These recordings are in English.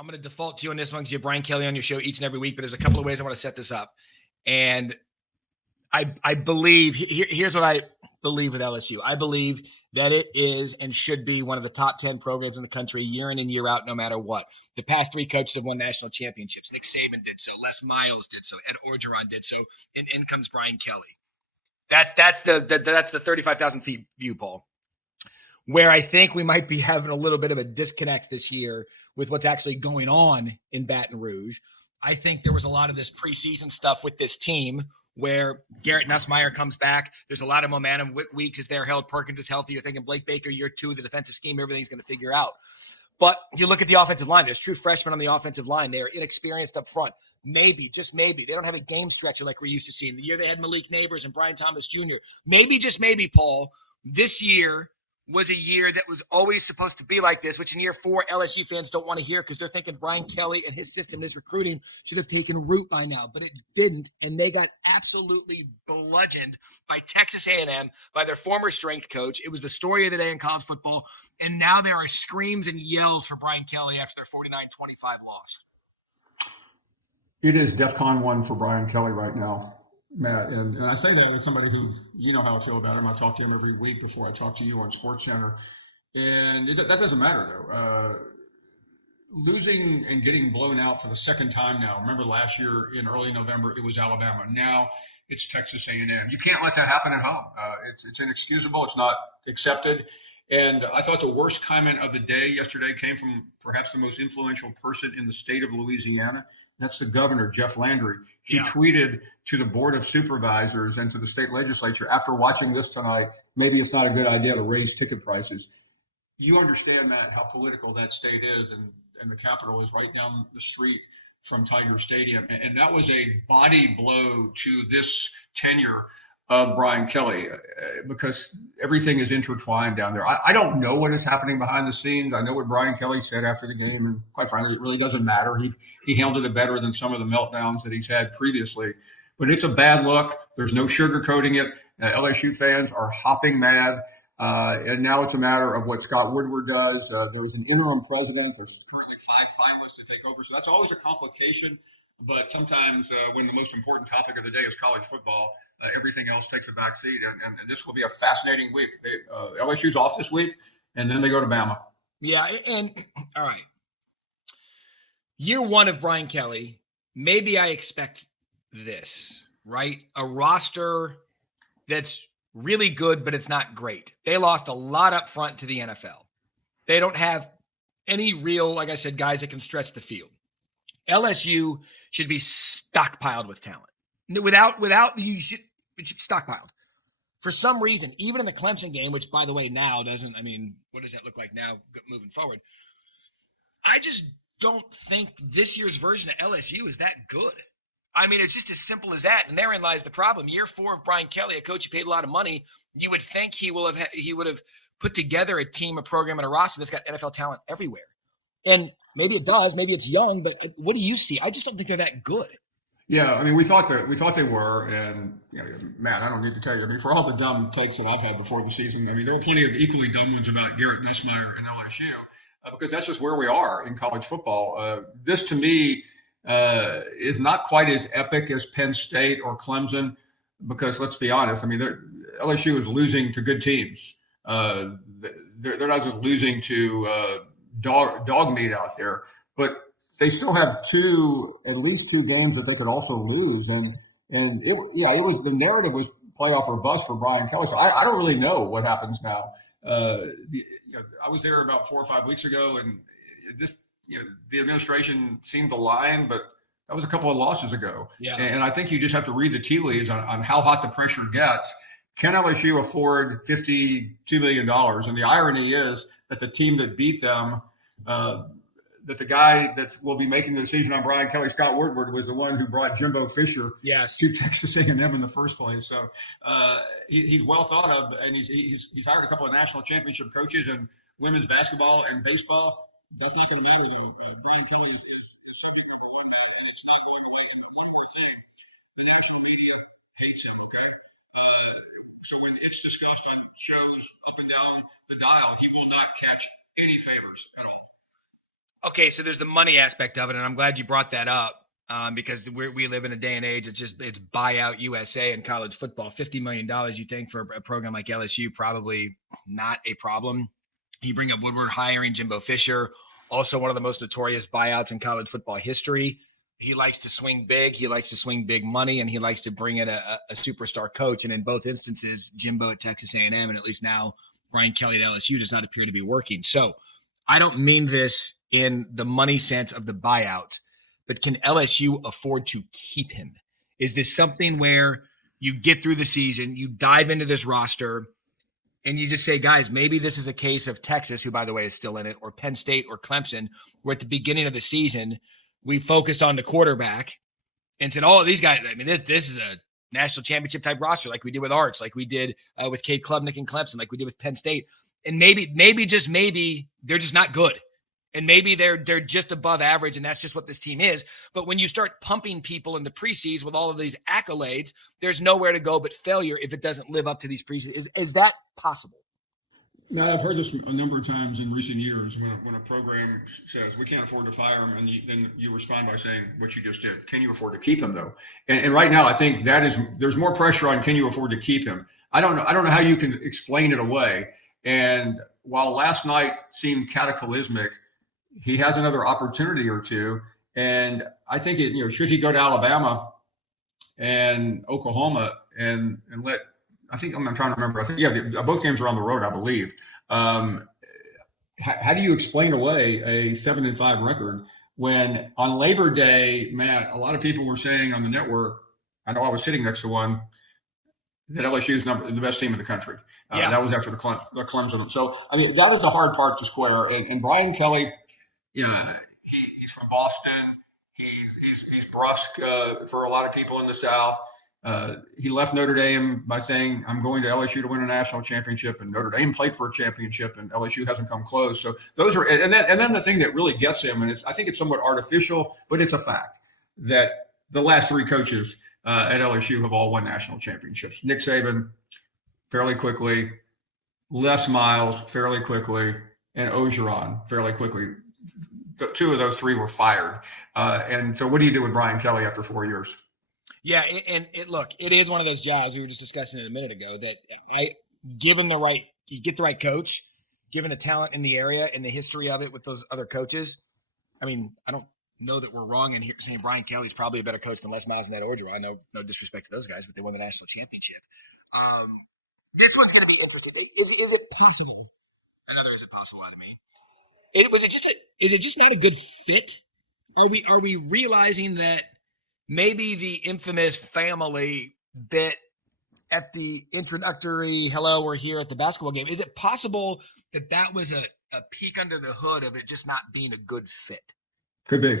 I'm going to default to you on this one because you have Brian Kelley on your show each and every week, but there's a couple of ways I want to set this up. And I believe, here's what I believe with LSU. I believe that it is and should be one of the top 10 programs in the country year in and year out, no matter what. The past 3 coaches have won national championships. Nick Saban did so. Les Miles did so. Ed Orgeron did so. And in comes Brian Kelley. That's the 35,000 feet view, Paul. Where I think we might be having a little bit of a disconnect this year with what's actually going on in Baton Rouge. I think there was a lot of this preseason stuff with this team where Garrett Nussmeier comes back. There's a lot of momentum. Weeks is there held. Perkins is healthy. You're thinking Blake Baker, year 2, the defensive scheme, everything's going to figure out. But you look at the offensive line. There's true freshmen on the offensive line. They are inexperienced up front. Maybe, just maybe, they don't have a game stretcher like we're used to seeing. The year they had Malik Neighbors and Brian Thomas Jr. Maybe, just maybe, Paul, this year was a year that was always supposed to be like this, which in year 4, LSU fans don't want to hear because they're thinking Brian Kelley and his system, his recruiting should have taken root by now, but it didn't, and they got absolutely bludgeoned by Texas A&M, by their former strength coach. It was the story of the day in college football, and now there are screams and yells for Brian Kelley after their 49-25 loss. It is DEFCON 1 for Brian Kelley right now, Matt, and I say that as somebody who, you know how I feel about him. I talk to him every week before I talk to you on SportsCenter, and that doesn't matter though. Losing and getting blown out for the second time now. Remember last year in early November, it was Alabama. Now it's Texas A&M. You can't let that happen at home. It's inexcusable. It's not accepted. And I thought the worst comment of the day yesterday came from perhaps the most influential person in the state of Louisiana. That's the governor, Jeff Landry. He tweeted to the Board of Supervisors and to the state legislature, after watching this tonight, maybe it's not a good idea to raise ticket prices. You understand, Matt, how political that state is, and the Capitol is right down the street from Tiger Stadium. And that was a body blow to this tenure of Brian Kelley, because everything is intertwined down there. I don't know what is happening behind the scenes. I know what Brian Kelley said after the game, and quite frankly, it really doesn't matter. He handled it better than some of the meltdowns that he's had previously. But it's a bad look. There's no sugarcoating it. LSU fans are hopping mad. And now it's a matter of what Scott Woodward does. There was an interim president. There's currently 5 finalists to take over. So that's always a complication. But sometimes when the most important topic of the day is college football, everything else takes a back seat. And this will be a fascinating week. LSU's off this week, and then they go to Bama. Yeah, and all right. Year 1 of Brian Kelley, maybe I expect this, right? A roster that's really good, but it's not great. They lost a lot up front to the NFL. They don't have any real, like I said, guys that can stretch the field. LSU should be stockpiled with talent. Without you should stockpiled. For some reason, even in the Clemson game, which by the way now doesn't, I mean, what does that look like now moving forward? I just don't think this year's version of LSU is that good. I mean, it's just as simple as that. And therein lies the problem. Year 4 of Brian Kelley, a coach who paid a lot of money, you would think he would have put together a team, a program, and a roster that's got NFL talent everywhere. And maybe it does, maybe it's young, but what do you see? I just don't think they're that good. Yeah, I mean, we thought they were, and Matt, I don't need to tell you. I mean, for all the dumb takes that I've had before the season, I mean, there are plenty of equally dumb ones about Garrett Nussmeier and LSU, because that's just where we are in college football. This, to me, is not quite as epic as Penn State or Clemson, because let's be honest, I mean, LSU is losing to good teams. They're not just losing to dog meat out there, but they still have at least two games that they could also lose. And it was, the narrative was playoff or bust for Brian Kelley. So I don't really know what happens now. I was there about 4 or 5 weeks ago, and the administration seemed to line, but that was a couple of losses ago. Yeah. And I think you just have to read the tea leaves on how hot the pressure gets. Can LSU afford $52 million? And the irony is that the team that beat them, that the guy that will be making the decision on Brian Kelley, Scott Woodward, was the one who brought Jimbo Fisher to Texas A&M in the first place. So he's well thought of, and he's hired a couple of national championship coaches in women's basketball and baseball. That's not going to matter. Brian Kelley is subject to it's not going away. The national media hates him. Okay, so when it's discussed in shows up and down the dial, he will not catch any favors at all. Okay, so there's the money aspect of it, and I'm glad you brought that up because we live in a day and age. It's buyout USA in college football. $50 million, you think, for a program like LSU, probably not a problem. You bring up Woodward hiring Jimbo Fisher, also one of the most notorious buyouts in college football history. He likes to swing big. He likes to swing big money, and he likes to bring in a superstar coach. And in both instances, Jimbo at Texas A&M, and at least now Brian Kelly at LSU, does not appear to be working. So I don't mean this in the money sense of the buyout, but can LSU afford to keep him? Is this something where you get through the season, you dive into this roster, and you just say, guys, maybe this is a case of Texas, who, by the way, is still in it, or Penn State or Clemson, where at the beginning of the season, we focused on the quarterback and said, oh, these guys, I mean, this is a national championship type roster, like we did with Arch, like we did with Cade Klubnik and Clemson, like we did with Penn State. And maybe just maybe they're just not good. And maybe they're just above average, and that's just what this team is. But when you start pumping people in the preseason with all of these accolades, there's nowhere to go but failure if it doesn't live up to these preseason. Is that possible? Now, I've heard this a number of times in recent years when a program says, we can't afford to fire him, and then you respond by saying what you just did. Can you afford to keep him, though? And right now, I think there's more pressure on can you afford to keep him? I don't know how you can explain it away. And while last night seemed cataclysmic, he has another opportunity or two. And I think should he go to Alabama and Oklahoma and let, I think I'm trying to remember. I think, both games are on the road, I believe. How do you explain away a 7-5 record when on Labor Day, Matt, a lot of people were saying on the network, I know I was sitting next to one, that LSU is the best team in the country. That was after the Clemson. So, I mean, that was the hard part to square. And Brian Kelly, he's from Boston. He's brusque for a lot of people in the South. He left Notre Dame by saying, I'm going to LSU to win a national championship, and Notre Dame played for a championship, and LSU hasn't come close. So those are, and then the thing that really gets him, and I think it's somewhat artificial, but it's a fact that the last three coaches at LSU have all won national championships. Nick Saban, fairly quickly, Les Miles, fairly quickly, and Orgeron, fairly quickly. The two of those three were fired. And so what do you do with Brian Kelly after 4 years? Yeah, and look, it is one of those jobs, we were just discussing it a minute ago, that you get the right coach, given the talent in the area and the history of it with those other coaches. I mean, I don't know that we're wrong in here saying Brian Kelly's probably a better coach than Les Miles and Ed Orgeron. No disrespect to those guys, but they won the national championship. This one's going to be interesting. Is it possible? Another is it possible out of me? Is it just not a good fit? Are we realizing that maybe the infamous family bit at the introductory hello, we're here at the basketball game, is it possible that was a peek under the hood of it just not being a good fit? Could be.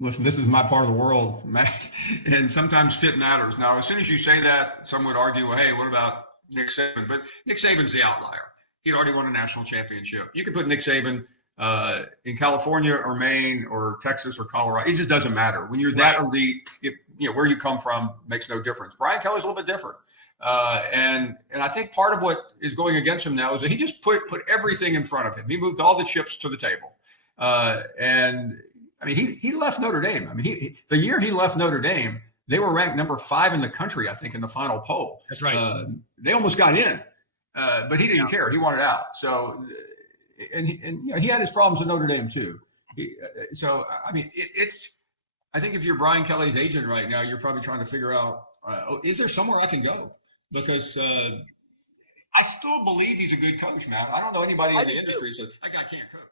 Listen, this is my part of the world, Matt, and sometimes fit matters. Now, as soon as you say that, some would argue, well, hey, what about Nick Saban? But Nick Saban's the outlier. He'd already won a national championship. You could put Nick Saban in California or Maine or Texas or Colorado. It just doesn't matter. When you're that elite, where you come from makes no difference. Brian Kelly's a little bit different. And I think part of what is going against him now is that he just put everything in front of him. He moved all the chips to the table. And I mean, he left Notre Dame. I mean, the year he left Notre Dame, they were ranked number 5 in the country, I think, in the final poll. That's right. They almost got in, but he didn't care. He wanted out. So, and he had his problems at Notre Dame too. So, I mean, I think if you're Brian Kelly's agent right now, you're probably trying to figure out, is there somewhere I can go? Because I still believe he's a good coach, man. I don't know anybody in the industry who says, that guy can't coach.